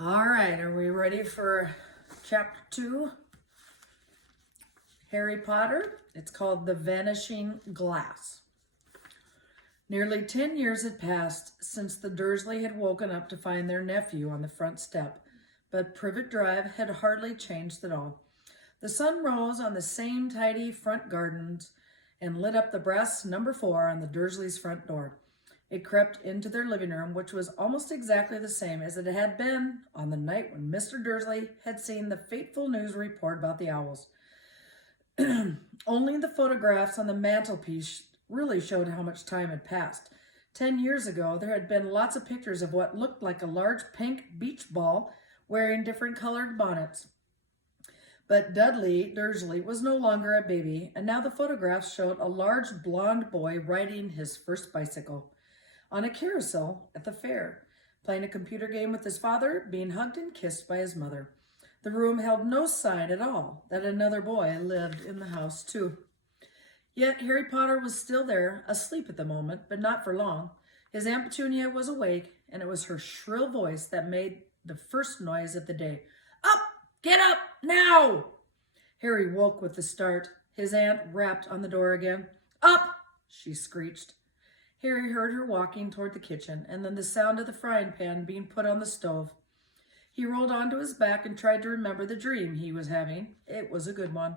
All right, are we ready for chapter 2? Harry Potter. It's called The Vanishing Glass. Nearly 10 years had passed since the Dursley had woken up to find their nephew on the front step, but Privet Drive had hardly changed at all. The sun rose on the same tidy front gardens and lit up the brass number 4 on the Dursleys' front door. It crept into their living room, which was almost exactly the same as it had been on the night when Mr. Dursley had seen the fateful news report about the owls. Only the photographs on the mantelpiece really showed how much time had passed. 10 years ago, there had been lots of pictures of what looked like a large pink beach ball wearing different colored bonnets. But Dudley Dursley was no longer a baby, and now the photographs showed a large blond boy riding his first bicycle on a carousel at the fair, playing a computer game with his father, being hugged and kissed by his mother. The room held no sign at all that another boy lived in the house too. Yet Harry Potter was still there, asleep at the moment, but not for long. His Aunt Petunia was awake, and it was her shrill voice that made the first noise of the day. Up! Get up! Now! Harry woke with a start. His aunt rapped on the door again. Up! She screeched. Harry heard her walking toward the kitchen, and then the sound of the frying pan being put on the stove. He rolled onto his back and tried to remember the dream he was having. It was a good one.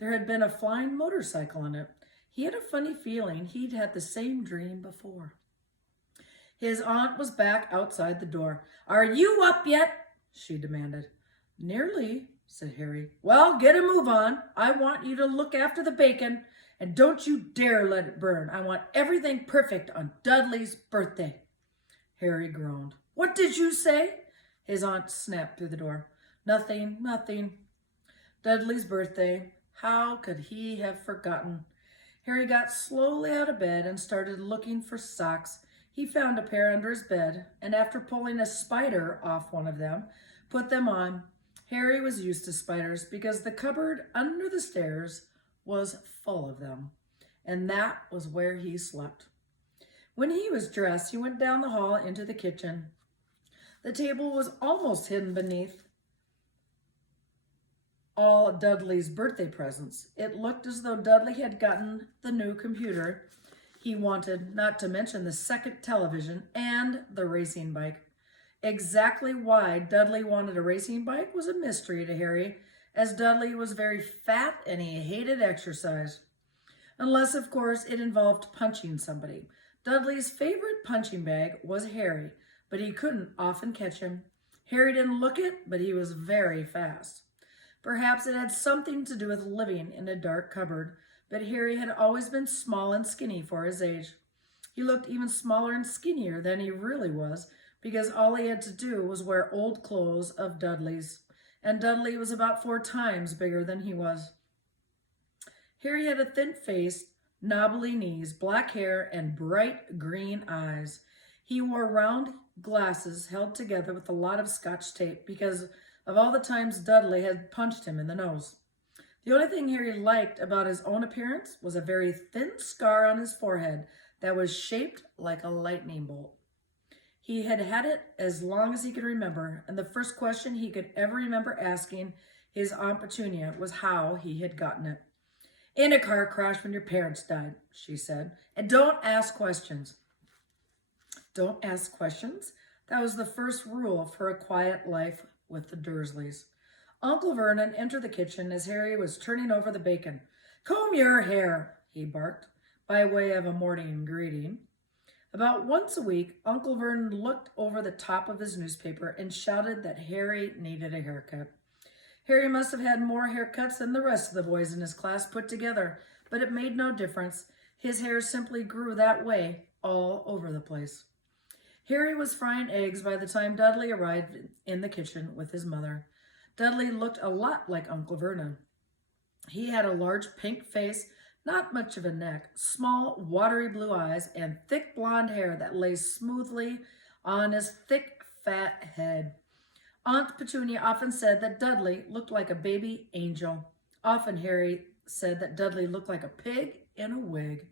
There had been a flying motorcycle in it. He had a funny feeling he'd had the same dream before. His aunt was back outside the door. Are you up yet? She demanded. Nearly, said Harry. Well, get a move on. I want you to look after the bacon, and don't you dare let it burn. I want everything perfect on Dudley's birthday. Harry groaned. What did you say? His aunt snapped through the door. Nothing. Dudley's birthday. How could he have forgotten? Harry got slowly out of bed and started looking for socks. He found a pair under his bed, and after pulling a spider off one of them, put them on. Harry was used to spiders because the cupboard under the stairs was full of them, and that was where he slept. When he was dressed, he went down the hall into the kitchen. The table was almost hidden beneath all Dudley's birthday presents. It looked as though Dudley had gotten the new computer he wanted, not to mention the second television and the racing bike. Exactly why Dudley wanted a racing bike was a mystery to Harry, as Dudley was very fat and he hated exercise. Unless, of course, it involved punching somebody. Dudley's favorite punching bag was Harry, but he couldn't often catch him. Harry didn't look it, but he was very fast. Perhaps it had something to do with living in a dark cupboard, but Harry had always been small and skinny for his age. He looked even smaller and skinnier than he really was, because all he had to do was wear old clothes of Dudley's, and Dudley was about 4 times bigger than he was. Harry had a thin face, knobbly knees, black hair, and bright green eyes. He wore round glasses held together with a lot of Scotch tape because of all the times Dudley had punched him in the nose. The only thing Harry liked about his own appearance was a very thin scar on his forehead that was shaped like a lightning bolt. He had had it as long as he could remember, and the first question he could ever remember asking his Aunt Petunia was how he had gotten it. In a car crash when your parents died, she said, and don't ask questions. Don't ask questions? That was the first rule for a quiet life with the Dursleys. Uncle Vernon entered the kitchen as Harry was turning over the bacon. Comb your hair, he barked, by way of a morning greeting. About once a week, Uncle Vernon looked over the top of his newspaper and shouted that Harry needed a haircut. Harry must have had more haircuts than the rest of the boys in his class put together, but it made no difference. His hair simply grew that way all over the place. Harry was frying eggs by the time Dudley arrived in the kitchen with his mother. Dudley looked a lot like Uncle Vernon. He had a large pink face, not much of a neck, small, watery blue eyes, and thick blonde hair that lay smoothly on his thick, fat head. Aunt Petunia often said that Dudley looked like a baby angel. Often Harry said that Dudley looked like a pig in a wig.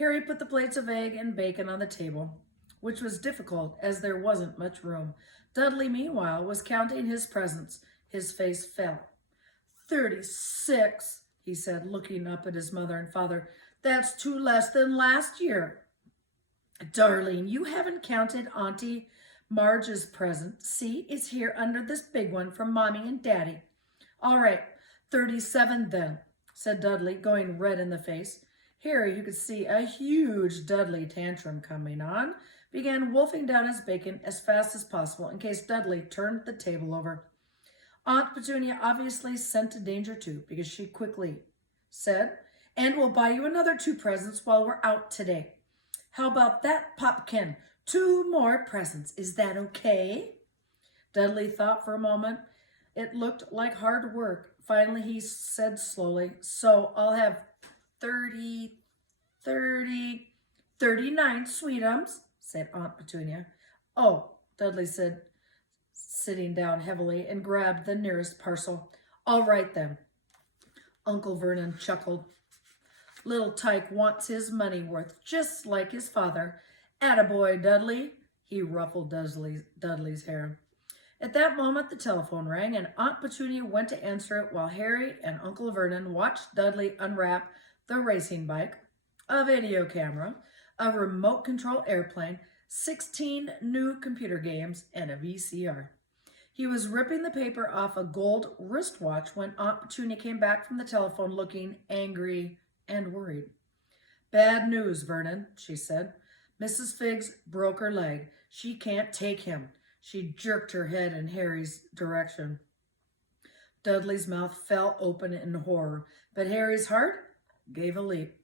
Harry put the plates of egg and bacon on the table. which was difficult as there wasn't much room. Dudley, meanwhile, was counting his presents. His face fell. 36, he said, looking up at his mother and father. That's 2 less than last year. Darling, you haven't counted Auntie Marge's present. See, it's here under this big one from Mommy and Daddy. All right, 37 then, said Dudley, going red in the face. Harry, who could see a huge Dudley tantrum coming on, began wolfing down his bacon as fast as possible in case Dudley turned the table over. Aunt Petunia obviously scented danger too, because she quickly said, and we'll buy you another 2 presents while we're out today. How about that, Popkin? 2 more presents. Is that okay? Dudley thought for a moment. It looked like hard work. Finally, he said slowly, so I'll have 39 sweetums, said Aunt Petunia. Oh, Dudley said, sitting down heavily, and grabbed the nearest parcel. All right, then. Uncle Vernon chuckled. Little Tyke wants his money worth, just like his father. Attaboy, Dudley. He ruffled Dudley's hair. At that moment, the telephone rang, and Aunt Petunia went to answer it while Harry and Uncle Vernon watched Dudley unwrap the racing bike, a video camera, a remote control airplane, 16 new computer games, and a VCR. He was ripping the paper off a gold wristwatch when Aunt Petunia came back from the telephone looking angry and worried. Bad news, Vernon, she said. Mrs. Figgs broke her leg. She can't take him. She jerked her head in Harry's direction. Dudley's mouth fell open in horror, but Harry's heart gave a leap.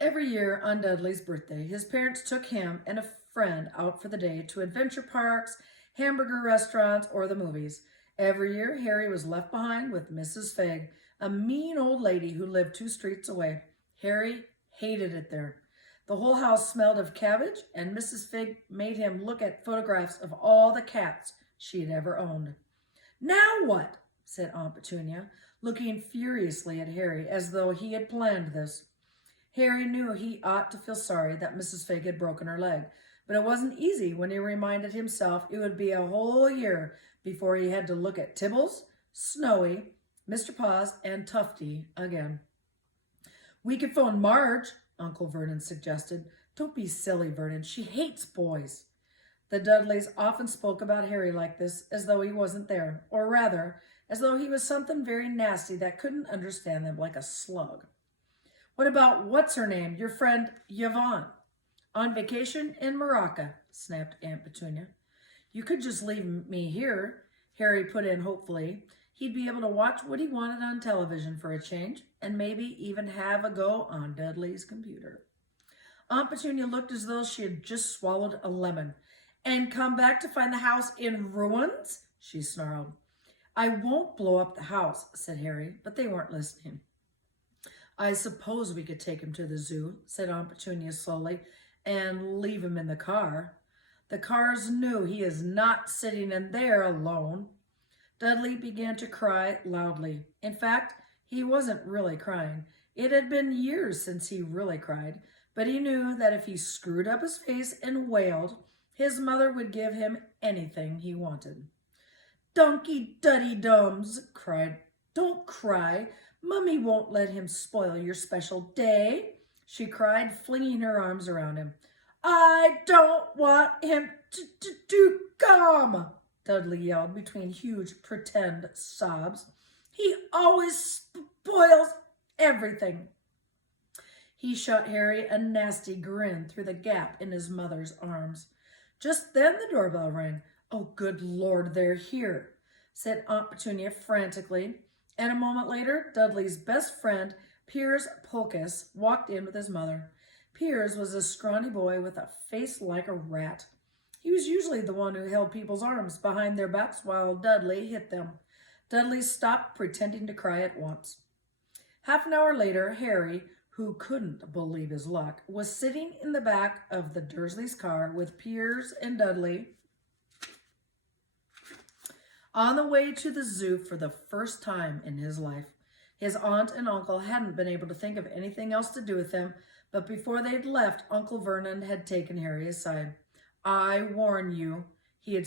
Every year on Dudley's birthday, his parents took him and a friend out for the day to adventure parks, hamburger restaurants, or the movies. Every year, Harry was left behind with Mrs. Figg, a mean old lady who lived 2 streets away. Harry hated it there. The whole house smelled of cabbage, and Mrs. Figg made him look at photographs of all the cats she had ever owned. Now what? Said Aunt Petunia, looking furiously at Harry as though he had planned this. Harry knew he ought to feel sorry that Mrs. Figg had broken her leg, but it wasn't easy when he reminded himself it would be a whole year before he had to look at Tibbles, Snowy, Mr. Paws, and Tufty again. We could phone Marge, Uncle Vernon suggested. Don't be silly, Vernon. She hates boys. The Dudleys often spoke about Harry like this, as though he wasn't there, or rather, as though he was something very nasty that couldn't understand them like a slug. What about what's-her-name, your friend Yvonne? On vacation in Morocco, snapped Aunt Petunia. You could just leave me here, Harry put in hopefully. He'd be able to watch what he wanted on television for a change, and maybe even have a go on Dudley's computer. Aunt Petunia looked as though she had just swallowed a lemon. And come back to find the house in ruins? She snarled. I won't blow up the house, said Harry, but they weren't listening. I suppose we could take him to the zoo, said Aunt Petunia slowly, and leave him in the car. The car's new. He is not sitting in there alone. Dudley began to cry loudly. In fact, he wasn't really crying. It had been years since he really cried, but he knew that if he screwed up his face and wailed, his mother would give him anything he wanted. Donkey Duddy Dums, cried. Don't cry. Mummy won't let him spoil your special day, she cried, flinging her arms around him. I don't want him to come, Dudley yelled between huge pretend sobs. He always spoils everything. He shot Harry a nasty grin through the gap in his mother's arms. Just then the doorbell rang. Oh, good Lord, they're here, said Aunt Petunia frantically. And a moment later, Dudley's best friend, Piers Polkiss, walked in with his mother. Piers was a scrawny boy with a face like a rat. He was usually the one who held people's arms behind their backs while Dudley hit them. Dudley stopped pretending to cry at once. Half an hour later, Harry, who couldn't believe his luck, was sitting in the back of the Dursleys' car with Piers and Dudley on the way to the zoo for the first time in his life. His aunt and uncle hadn't been able to think of anything else to do with him But before they'd left, Uncle Vernon had taken Harry aside. "I warn you," he had